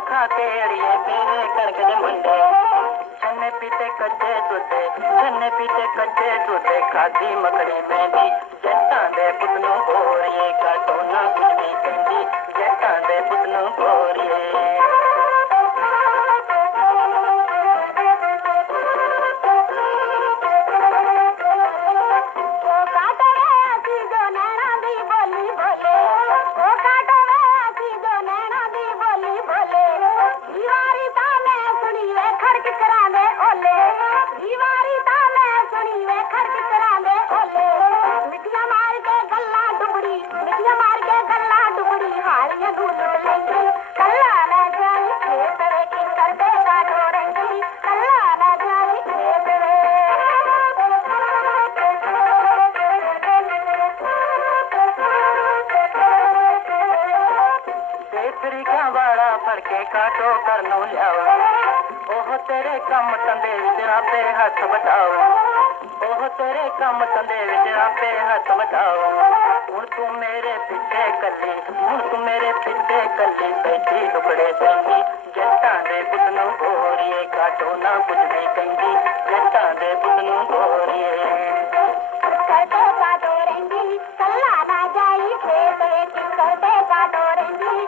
ਖਾਤੇ ਅੜੀਏ ਪੀਵੇ ਕਣਕ ਦੇ ਮੁੰਡੇ। ਛੰਨੇ ਪੀਤੇ ਕੱਜੇ ਦੁੱਧੇ ਛੰਨੇ ਪੀਤੇ ਕੱਜੇ ਦੁੱਧੇ ਖਾਦੀ ਮਕੜੀ ਮਹਿੰਦੀ। ਤਰੀਕਾਂ ਵਾਲਾ ਫੜ ਕੇ ਕਾਟੋ ਕਰ ਨੂੰ ਲਿਆਵਾ। ਉਹ ਤੇਰੇ ਕੰਮ ਤੰਦੇ ਵਿੱਚ ਆਪੇ ਹੱਥ ਬਟਾਓ ਉਹ ਤੇਰੇ ਕੰਮ ਤੰਦੇ ਵਿੱਚ ਆਪੇ ਹੱਥ ਬਟਾਓ ਹੁਣ ਤੂੰ ਮੇਰੇ ਪਿੱਛੇ ਕੱਲੀ, ਹੁਣ ਤੂੰ ਮੇਰੇ ਪਿੱਛੇ ਕੱਲੀ, ਬੈਠੀ ਟੁਕੜੇ ਚੰਗੀ ਜੱਟਾਂ ਦੇ ਪੁੱਤ ਨੂੰ ਗੋਰੀਏ ਕਾਟੋ ਨਾ ਕੁਝ ਨਹੀਂ ਕਹਿੰਦੀ। ਜੱਟਾਂ ਦੇ ਪੁੱਤ ਨੂੰ ਗੋਰੀਏ ਕਾਟੋ ਕਾਟੋ ਰੰਗੀ ਕੱਲਾ ਨਾ ਜਾਈ, ਫੇਰ ਤੇ ਕਿੰਕਰ ਤੇ ਕਾਟੋ ਰੰਗੀ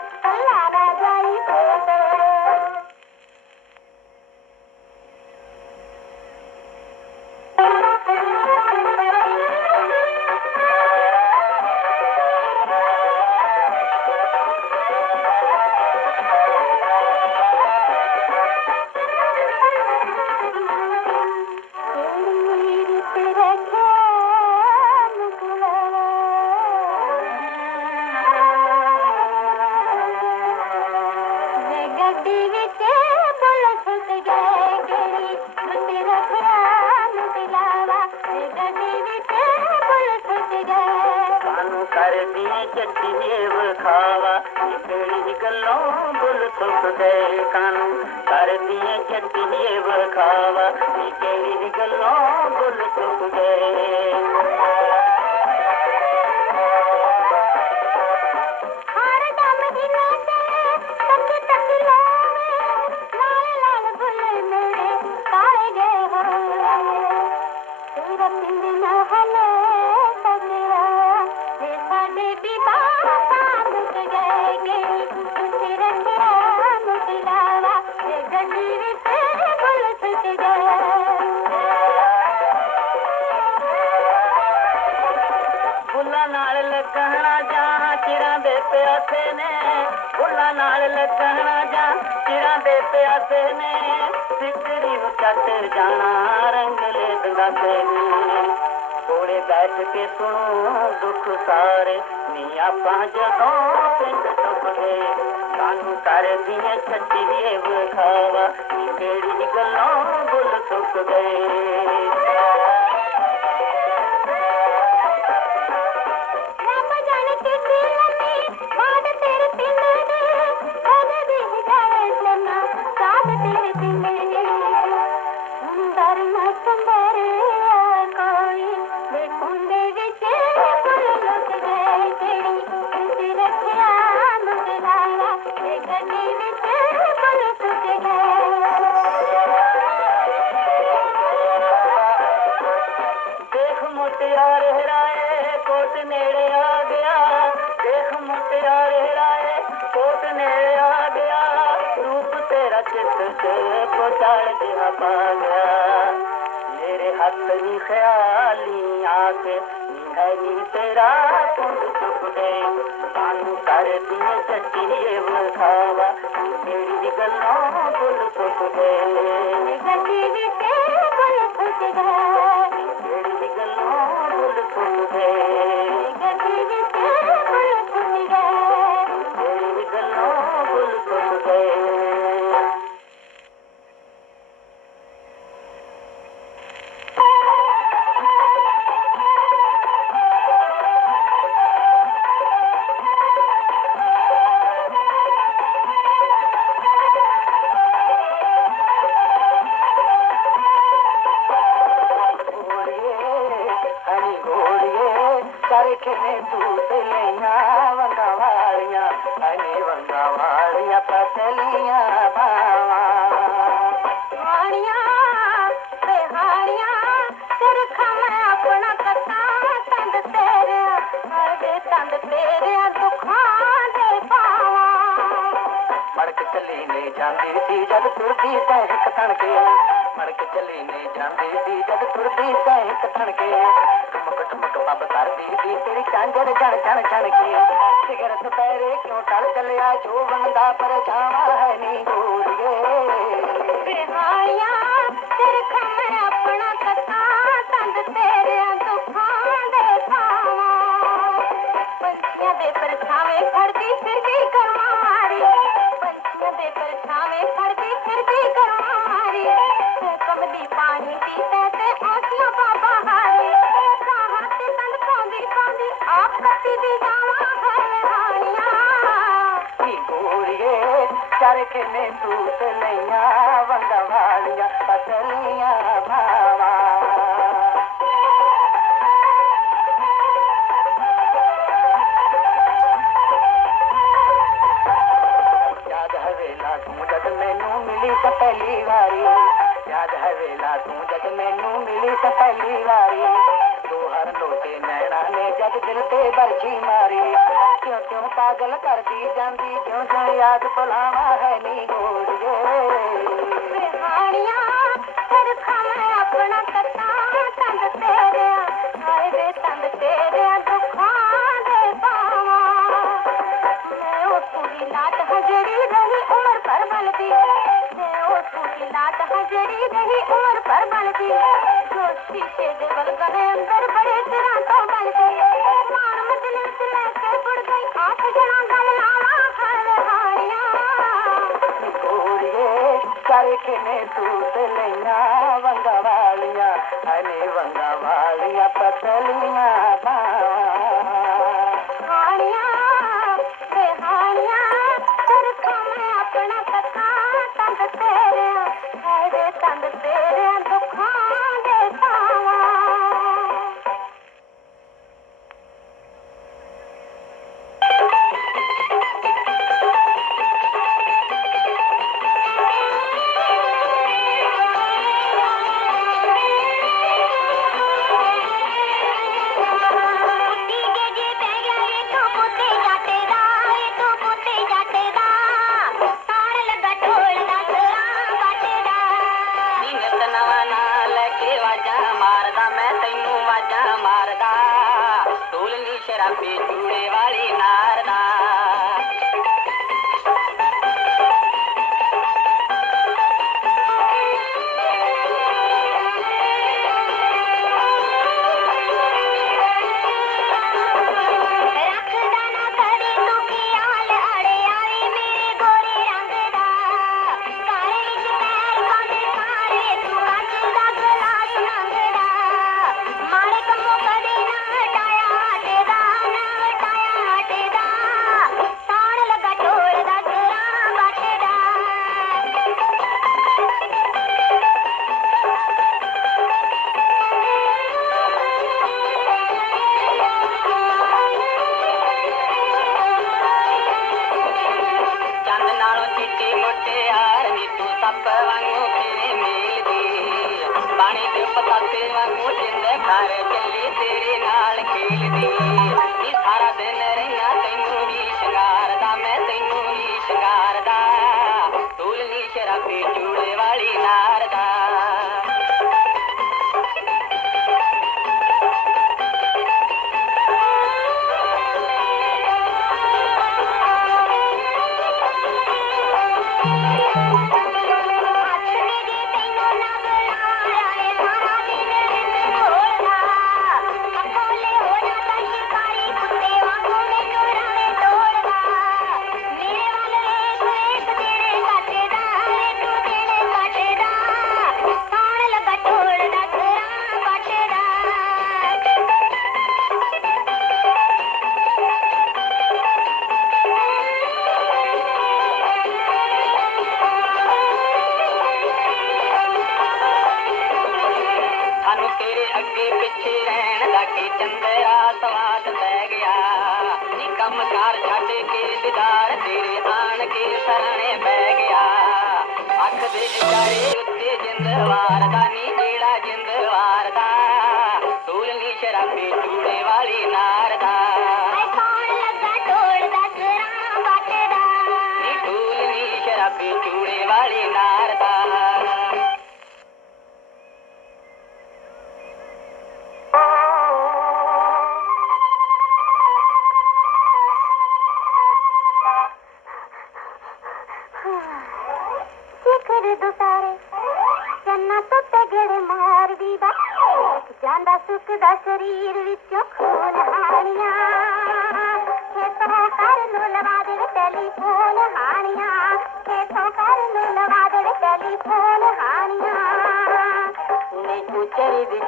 ਦੰਦਾਸੇ ਨੇ ਸਿੱਧਰੀ ਚੱਟ ਜਾਣਾ ਰੰਗਲੇ ਦੰਦਾਸੇ ਨੇ ਕੋਲੇ ਬੈਠ ਕੇ ਸੁਣੋ ਦੁੱਖ ਸਾਰੇ ਨੀ ਆਪਾਂ ਜਦੋਂ ਪਿੰਡ ਟੁੱਪ ਗਏ ਸਾਨੂੰ ਕਰਦੀਆਂ ਛੱਡੀਏ ਵਿਖਾਵਾ ਨੀ ਕਿਹੜੀ ਗੱਲਾਂ ਗੁੱਲ ਸੁੱਕ ਗਏ ಸತ್ತಿಯೇವು ಭಾವ ಹಿಡಿದಿಗಲ್ಲೋ ಕೊಲ್ಲುತ್ತದೆ ಗಟ್ಟಿವಿತೆ ಕೊಲ್ಲುತ್ತದೆ ಹಿಡಿದಿಗಲ್ಲೋ ಕೊಲ್ಲುತ್ತದೆ ਕਿਨੇ ਦੂਤ ਲਈਆਂ ਵੰਗਾ ਵਾਲੀਆਂ ਅਸਲੀਆਂ ਭਾਵਾਂ। ਯਾਦ ਹੈ ਵੇਲਾ ਤੂੰ ਜਦ ਮੈਨੂੰ ਮਿਲੀ ਤਾਂ ਪਹਿਲੀ ਵਾਰੀ। ਯਾਦ ਹੈ ਵੇਲਾ ਤੂੰ ਜਦ ਮੈਨੂੰ ਮਿਲੀ ਤਾਂ ਪਹਿਲੀ ਵਾਰੀ। ਤੂੰ ਹਰ ਲੋਟੇ ਨੈਣਾ ਨੇ ਜਦ ਦਿਲ ਤੇ ਬਰਛੀ ਮਾਰੀ। ਅੱਖਾਂ ਕਿਉਂ ਪਾਗਲ ਕਰਦੀ ਜਾਂਦੀ ਕਿਉਂ ਜਾਂ ਯਾਦ ਭੁਲਾਵਾ ਹੈ ਨੀ ਗੋੜੀਏ ਕੰਮ ਕਾਰ ਛੱਡ ਕੇ ਦਿਦਾਰ ਤੇਰੇ ਆਣ ਕੇ ਸਰਣੇ ਬਹਿ ਗਿਆ। ਅੱਖ ਦੇ ਇਸ਼ਾਰੇ ਉੱਤੇ ਜਿੰਦਵਾਰ ਦਾ ਨੀ ਜਿਹੜਾ ਜਿੰਦਵਾਰ ਦਾ। ਸੂਲਨੀ ਸ਼ਰਾਬੀ ਚੂੜੇ ਵਾਲੀ ਨਾਰ ਦਾ। ਨੀ ਢੂਲਨੀ ਸ਼ਰਾਬੀ ਚੂੜੇ ਵਾਲੀ ਨਾਰ ਦਾ।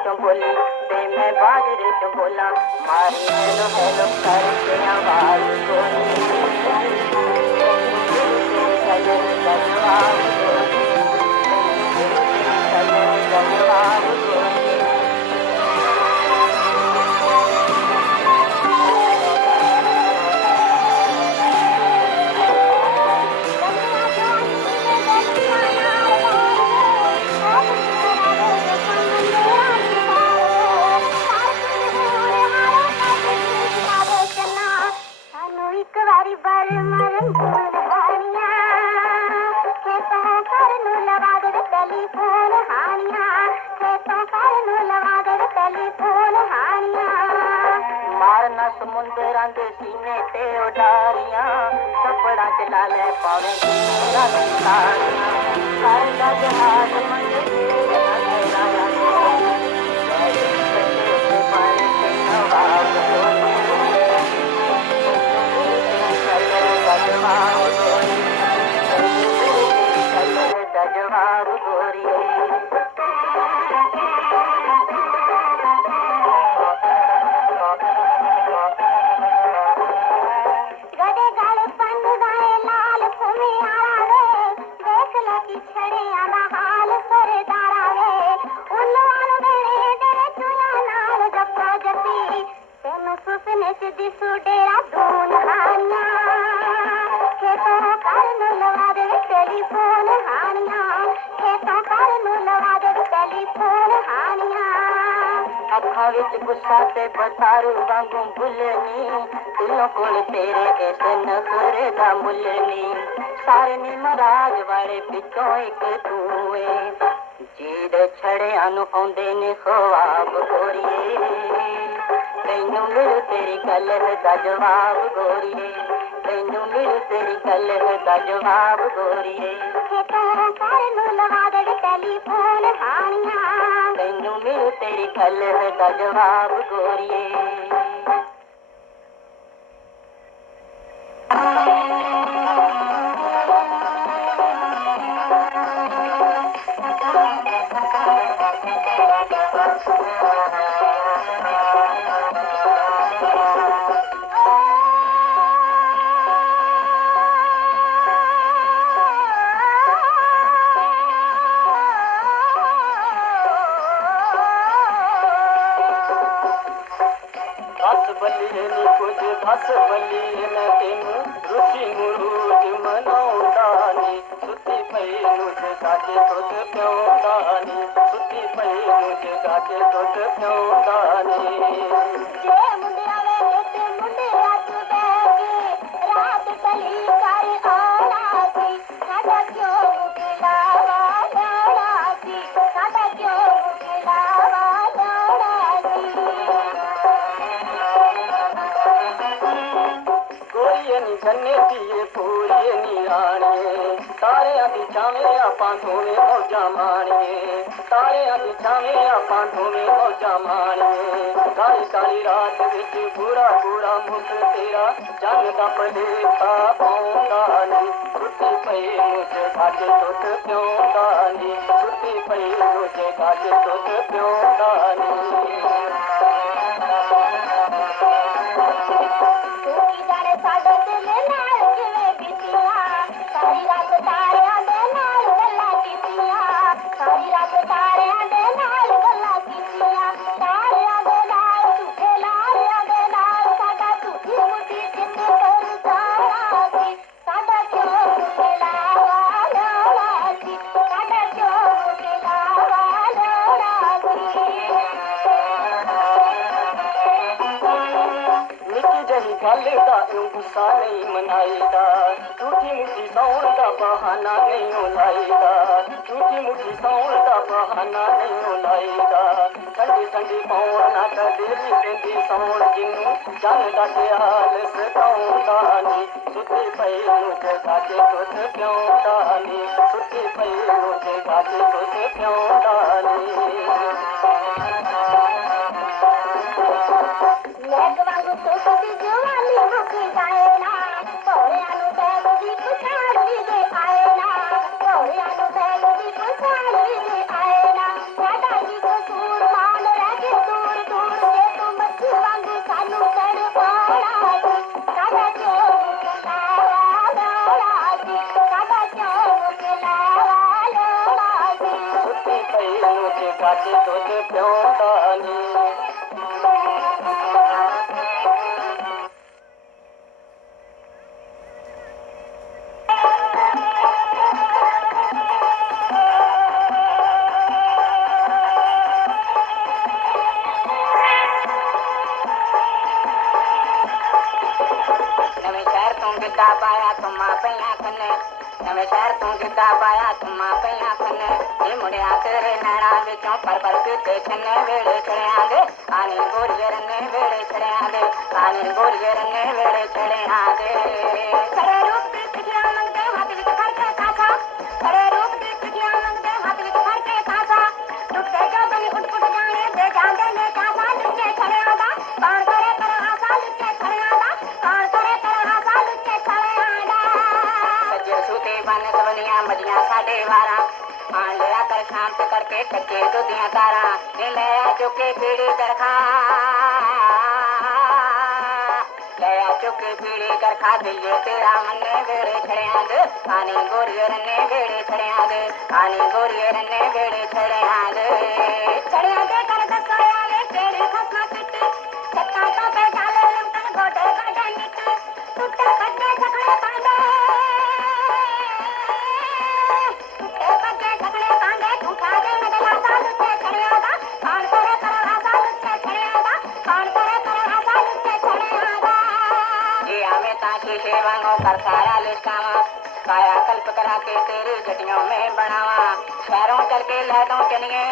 ਚਰੀ ਬੋਲੀ ਤੇ ਮੈਂ ਬਾਜਰੇ ਚੋਂ ਬੋਲਾਂ ਮਾਰੀ ਹੈਲੋ ਹੈਲੋ ਕਰਕੇ ਆਵਾਜ਼ ਕੋਈ ਸਮੁੰਦਰਾਂ ਦੇ ਸੀਨੇ ਤੇ ਉਡਾਰੀਆਂ, ਕੱਪੜਾ ਚ ਲਾ ਲੈ ਪਾਵੇ ਤੇਰਾ ਸਾਰੀਆਂ ਕਰ ਦਾ ਜਹਾਜ਼ ਮੰਗੇ ਤੇਰੇ ਨਾਲ ਲਾਇਆ ਮੈਂ ਬੱਚੇ ਤੇ ਮਾਰੇ ਤੇ ਨਵਾਬ ਹੋਈ ਤੈਨੂੰ ਸੁਪਨੇ ਚ ਦੂਨ ਹਾਨੀਆਂ ਖੇਤੋਂ ਕਰ ਨੂੰ ਲਵਾ ਦੇ ਟੈਲੀਫੋਨ ਹਾਨੀਆਂ ਖੇਤੋਂ ਕਰ ਨੂੰ ਲਵਾ ਦੇ ਟੈਲੀਫੋਨ ਹਾਨੀਆਂ ਅੱਖਾਂ ਵਿੱਚ ਗੁੱਸਾ ਤੇ ਬਤਾਰੂ ਵਾਂਗੂ ਭੁੱਲਣੀ, ਦਿਲੋਂ ਕੋਲ ਤੇਰੇ ਇਸ ਨਖਰੇ ਦਾ ਮੁੱਲ ਨੀ ਸਾਰੇ ਨੀ ਮਹਾਰਾਜ ਵਾਲੇ ਵਿੱਚੋਂ ਇੱਕ ਤੂੰ ਏ ਜਿਹਦੇ ਛੜਿਆਂ ਨੂੰ ਆਉਂਦੇ ਨੇ ਖਵਾਬ ਗੋਰੀਏ ਤੈਨੂੰ ਮਿਲ ਤੇਰੀ ਗੱਲ ਦਾ ਜਵਾਬ ਗੋਰੀਏ। ਤੈਨੂੰ ਮਿਲ ਤੇਰੀ ਗੱਲ ਦਾ ਜਵਾਬ ਗੋਰੀਏ। ਖੇਤੋਂ ਕਰ ਨੂੰ ਲਵਾ ਦੇ ਟੈਲੀਫੋਨ ਹਾਨੀਆਂ ਤੈਨੂੰ ਮਿਲ ਤੇਰੀ ਗੱਲ ਦਾ ਜਵਾਬ ਗੋਰੀਏ। ਆਪਾਂ ਦੋਵੇਂ ਮੌਜਾਂ ਮਾਣੀਏ ਤਾਰਿਆਂ ਦੀ ਛਾਵੇਂ ਆਪਾਂ ਦੋਵੇਂ ਮੌਜਾਂ ਮਾਣੀਏ ਕਾਲੀ ਕਾਲੀ ਰਾਤ ਵਿੱਚ ਪੂਰਾ ਪੂਰਾ ਮੁਖ ਤੇਰਾ। ਚੰਨ ਦਾ ਭਲੇਖਾ ਪਾਉਂਦਾ ਨੀ। ਸੁੱਤੀ ਪਈ ਮੁਝੇ ਘਾਟ ਦੁੱਧ ਪਿਉਂਦਾ ਨੀ। ਸੁੱਤੀ ਪਈ ਮੁਝੇ ਘਾਟ ਟੁੱਟ ਪਿਉਂਦਾ ਨੀ। ਬਹਾਨਾ ਨਹੀਂ ਓ ਝੂਠੀ ਮੁੱਠੀ ਸੌਣ ਦਾ ਬਹਾਨਾ ਨਹੀਂ ਓ ਠੰਡੀ ਠੰਡੀ ਪੌਣ ਨਾ ਕਦੇ ਵੀ ਪੈਂਦੀ ਸੌਣ ਜਿੰਨੂੰ। ਚੰਨ ਦਾ ਖਿਆਲ ਸਤਾਉਂਦਾ ਨੀ। ਸੁੱਤੀ ਪਈ ਨੂੰ ਤੇ ਕਾਜੇ ਤੁੱਤ ਪਿਉਂਦਾ ਨੀ। ਸੁੱਤੀ ਪਈ ਨੂੰ ਤੇ ਕਾਜੇ ਤੁੱਤ ਪਿਉਂਦਾ ਨੀ। ਨੂੰ ਤੇ ਕਾਜੇ ਤੁੱਤ ਪਿਉਂਦਾ ਨੀ ਨਵੇਂ ਨਵੇਂ ਸ਼ਹਿਰ ਤੋਂ ਗਿੱਧਾ ਪਾਇਆ ਤੁਮਾ ਪਈਆਂ ਕੰਨੇ ਇਹ ਮੁੰਡਿਆ ਤੇਰੇ ਨੈਣਾ ਵਿੱਚੋਂ ਪਰ ਪਰ ਕਿਤੇ ਛੰਨੇ ਵੇੜੇ ਛੜਿਆਂ ਦੇ ਆਨੀ ਗੋਰੀਏ ਰੰਨੇ ਵੇੜੇ ਛੜਿਆਂ ਦੇ ਆਨੀ ਗੋਰੀਏ ਰੰਨੇ ਵੇੜੇ ਛੜਿਆਂ ਦੇ ਖੜੇ ਰੂਪ ਸਾਡੇ ਵਾਰਾਂ। ਆਣ ਲਿਆ ਕਰ ਸ਼ਾਂਤ ਕੱਚੇ ਦੁੱਧੀਆਂ ਤਾਰਾਂ। ਨੇ ਲੈ ਆ ਚੁੱਕੇ ਪੀੜੀ ਕਰਖਾ ਲੈ ਆ ਚੁੱਕੇ ਪੀੜੀ ਕਰਖਾ ਦਈਏ ਤੇਰਾ ਮੰਨੇ ਵੇੜੇ ਛੜਿਆਂ ਦੇ। ਆਨੀ ਗੋਰੀਏ ਰੰਨੇ ਵੇੜੇ ਛੜਿਆਂ ਦੇ। ਆਨੀ ਗੋਰੀਏ ਰੰਨੇ ਵੇੜੇ ਛੜਿਆਂ ਦੇ। ਛੜਿਆਂ ਦੇ ਕਰ ਦੱਸਿਆ ਵੇ ਕਿਹੜੀ ਖਸਮਾ हमें ताकि सेवाओं कर सारा लिस्टावा काया कल्प करा के तेरी जटियों में बनावा शहरों चल के लहदों चलिए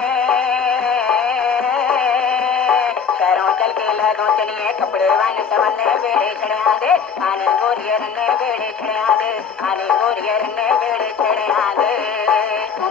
शहरों चल के लहदों चलिए कपड़े वन सवने बेड़े छड़िया दे आने गोरिये रन्ने बेड़े छड़िया दे आने गोरिये रन्ने बेड़े छड़िया दे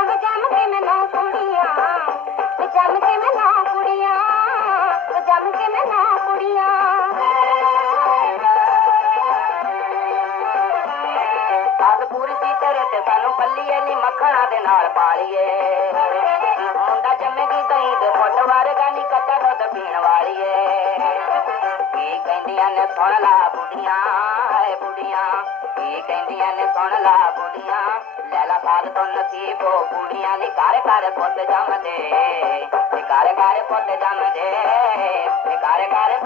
ਮੂੰਹ ਜੰਮ ਕੇ ਮੈਂ ਨਾ ਕੁੜੀਆਂ ਵੇ ਜੰਮ ਕੇ ਮੈਂ ਨਾ ਕੁੜੀਆਂ ਵੇ ਜੰਮ ਕੇ ਮੈਂ ਨਾ ਕੁੜੀਆਂ। ਸਾਧ ਪੂਰੀ ਸੀ ਤੇਰੇ ਤੇ, ਸਾਨੂੰ ਪੱਲੀਏ ਨੀ ਮੱਖਣਾ ਦੇ ਨਾਲ ਪਾਲੀਏ। ਮੁੰਡਾ ਜੰਮੇਗੀ ਦਹੀਂ ਦੇ ਫੁੱਟ ਵਰਗਾ ਨੀ ਕੱਚਾ ਦੁੱਧ ਪੀਣ ਵਾਲੀਏ। ਕੀ ਕਹਿੰਦੀਆਂ ਨੇ, ਸੁਣ ਲਾ ਬੁੜੀਆਂ ਏ ਬੁੱਢੀਆਂ, ਕੀ ਕਹਿੰਦੀਆਂ ਨੇ, ਸੁਣ ਲਾ ਬੁੜੀਆਂ ਲੈ ਲਾ ਸਾਧ ਤੋਂ ਨਸੀਬੋ ਕੁੜੀਆਂ ਨੀ ਘਰ ਘਰ ਪੁੱਤ ਜੰਮਦੇ ਨੀ ਘਰ ਘਰ ਪੁੱਤ ਜੰਮਦੇ ਨੀ ਘਰ ਘਰ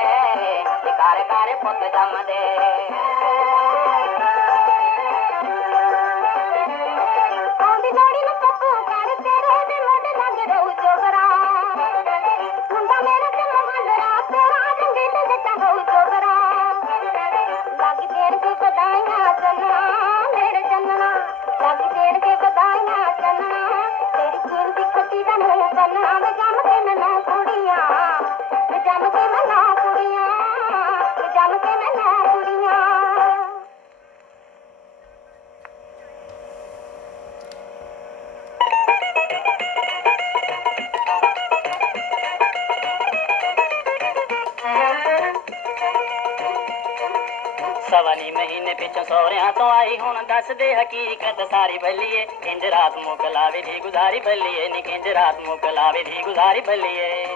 ਜੰਮਦੇ ਨਿਕਾਰ ਕਰ ਪੁੱਤ ਜੰਮਦੇ ਸਵਨੀ ਮਹੀਨੇ ਸੋਹਰਿਆਂ ਤੋਂ ਆਈ। ਹੁਣ ਦੱਸ ਹਕੀਕਤ ਸਾਰੀ ਬੱਲੀਏ ਇੰਜ ਰਾਤ ਮੁਕ ਦੀ ਗੁਜ਼ਾਰੀ ਬੱਲੀਏ ਨੀ ਕਿੰਜ ਰਾਤ ਮੁਕ ਦੀ ਗੁਜ਼ਾਰੀ ਬੱਲੀਏ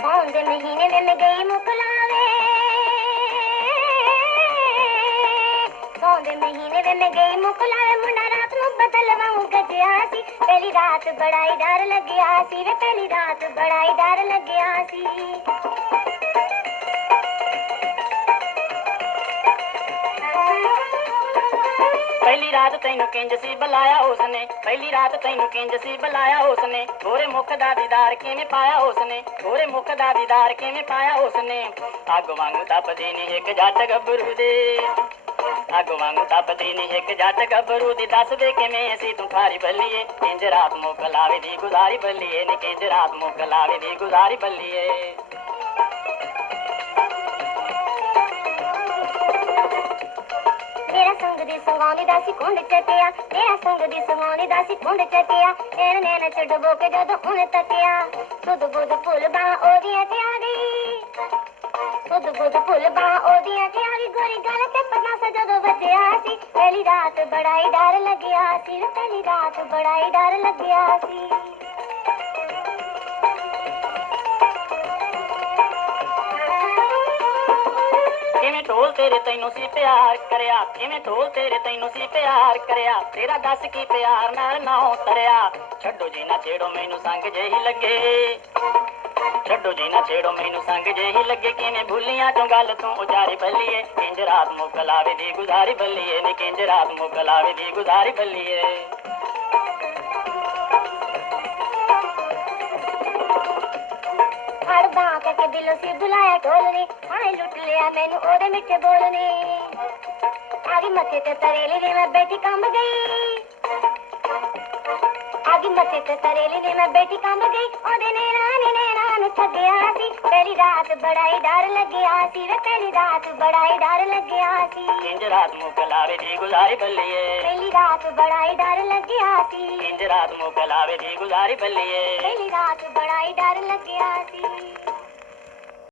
ਸੌਣ ਦੇ ਮਹੀਨੇ ਵਿੱਚ ਮੈਂ ਗਈ ਮੁਕਲਾਵੇ ਸੌਣ ਦੇ ਮਹੀਨੇ ਵਿੱਚ ਮੈਂ ਗਈ ਮੁਕਲਾਵੇ ਮੁੰਡਾ ਰਾਤ ਨੂੰ ਬਦਲਵਾਉਂ ਗੱਜਿਆ ਸੀ। ਪਹਿਲੀ ਰਾਤ ਬੜਾ ਹੀ ਡਰ ਲੱਗਿਆ ਸੀ ਵੇ। ਪਹਿਲੀ ਰਾਤ ਬੜਾ ਹੀ ਡਰ ਲੱਗਿਆ ਸੀ। ਪਹਿਲੀ ਰਾਤ ਤੈਨੂੰ ਕਿੰਜ ਸੀ ਬੁਲਾਇਆ ਉਸਨੇ? ਪਹਿਲੀ ਰਾਤ ਤੈਨੂੰ ਕਿੰਜ ਸੀ ਬੁਲਾਇਆ ਉਸਨੇ? ਗੋਰੇ ਮੁਖ ਦਾ ਦੀਦਾਰ ਕਿਵੇਂ ਪਾਇਆ ਉਸਨੇ? ਗੋਰੇ ਮੁਖ ਦਾ ਦੀਦਾਰ ਕਿਵੇਂ ਪਾਇਆ ਉਸਨੇ? ਅੱਗ ਵਾਂਗੂ ਤਪਦੀ ਨੀ ਇੱਕ ਜੱਟ ਗੱਭਰੂ ਦੇ। ਅੱਗ ਵਾਂਗੂ ਤਪਦੀ ਨੀ ਇੱਕ ਜੱਟ ਗੱਭਰੂ ਦੀ। ਦੱਸ ਕਿਵੇਂ ਅਸੀਂ ਤੂੰ ਖਾਰੀ ਬੱਲੀਏ? ਕਿੰਜ ਰਾਤ ਮੁਕ ਲਾਵੇ ਦੀ ਗੁਜ਼ਾਰੀ ਬੱਲੀਏ। ਨੇ ਕਿੰਜ ਰਾਤ ਮੁਕ ਲਾਵੇ ਦੀ ਗੁਜ਼ਾਰੀ ਬੱਲੀਏ। ਸੰਗ ਦੀ ਸੰਗਾਉਣੀ ਦਾ ਸੀ ਕੁੰਡ ਚੱਟਿਆ। ਮੇਰਾ ਸੰਗ ਦੀ ਸੰਗਾਉਣੀ ਦਾ ਸੀ ਕੁੰਡ ਚੱਟਿਆ। ਐਨ ਨੈਣ ਚ ਡਬੋ ਕੇ ਜਦੋਂ ਉਹਨੇ ਤੱਕਿਆ ਸੁਧ ਬੁੱਧ ਫੁੱਲ ਬਾਂ ਉਹਦੀਆਂ ਤੇ ਆ ਗਈ ਸੁਧ ਬੁੱਧ ਫੁੱਲ ਬਾਂ ਉਹਦੀਆਂ ਤੇ ਆ ਗਈ ਗੋਰੀ ਗੱਲ ਤੇ ਪਰਨਾਸਾ ਜਦੋਂ ਵੱਜਿਆ ਸੀ, ਪਹਿਲੀ ਰਾਤ ਬੜਾ ਹੀ ਡਰ ਲੱਗਿਆ ਸੀ। ਪਹਿਲੀ ਰਾਤ ਬੜਾ ਹੀ ਡਰ ਲੱਗਿਆ ਸੀ। ਢੋਲ ਤੇਰੇ ਤੈਨੂੰ ਸੀ ਪਿਆਰ ਕਰਿਆ, ਕਿਵੇਂ ਢੋਲ ਤੇਰੇ ਤੈਨੂੰ ਸੀ ਪਿਆਰ ਕਰਿਆ, ਤੇਰਾ ਦੱਸ ਕੀ ਪਿਆਰ ਨਾਲ ਨਾ ਉਤਰਿਆ। ਛੱਡੋ ਜੀ ਨਾ ਛੇੜੋ, ਮੈਨੂੰ ਸੰਗ ਜਿਹੀ ਲੱਗੇ। ਛੱਡੋ ਜੀ ਨਾ ਛੇੜੋ, ਮੈਨੂੰ ਸੰਗ ਜਿਹੀ ਲੱਗੇ। ਕਿਵੇਂ ਭੁੱਲੀਆਂ ਚੋਂ ਗੱਲ ਤੂੰ ਉਚਾਰੀ ਬੱਲੀਏ ਕਿੰਜ ਰਾਤ ਮੁਕ ਲਾਵੇ ਦੀ ਗੁਜ਼ਾਰੀ ਬੱਲੀਏ ਨੀ ਕਿੰਜ ਰਾਤ ਮੁਕ ਲਾਵੇ ਦੀ ਗੁਜ਼ਾਰੀ ਬੱਲੀਏ ਹਰ ਬਾਂ ਕੇ ਦਿਲੋਂ ਸੀ ਬੁਲਾਇਆ ਢੋਲ ਨੇ ਹਾਏ ਲੁੱਟ ਲਿਆ ਮੈਨੂੰ ਉਹਦੇ ਮਿੱਠੇ ਬੋਲ ਨੇ ਆਗੀ ਮੱਥੇ ਤੇ ਤਰੇਲੀ ਨੇ ਮੈਂ ਬੈਠੀ ਕੰਬ ਗਈ। ਆਗੀ ਮੱਥੇ ਤੇ ਤਰੇਲੀ ਨੇ ਮੈਂ ਬੈਠੀ ਕੰਬ ਗਈ। ਉਹਦੇ ਨੇ ਨੈਣਾ ਨੂੰ ਛੱਡਿਆ ਸੀ। ਪਹਿਲੀ ਰਾਤ ਬੜਾ ਹੀ ਡਰ ਲੱਗਿਆ ਸੀ ਵੇ ਪਹਿਲੀ ਰਾਤ ਬੜਾ ਹੀ ਡਰ ਲੱਗਿਆ ਸੀ। ਇੰਜ ਰਾਤ ਨੂੰ ਕਲਾਵੇ ਦੀ ਗੁਜ਼ਾਰੀ ਬੱਲੀਏ ਪਹਿਲੀ ਰਾਤ ਬੜਾ ਹੀ ਡਰ ਲੱਗਿਆ ਸੀ। ਇੰਜ ਰਾਤ ਨੂੰ ਕਲਾਵੇ ਦੀ ਗੁਜ਼ਾਰੀ ਬੱਲੀਏ ਪਹਿਲੀ ਰਾਤ ਬੜਾ ਹੀ ਡਰ ਲੱਗਿਆ ਸੀ।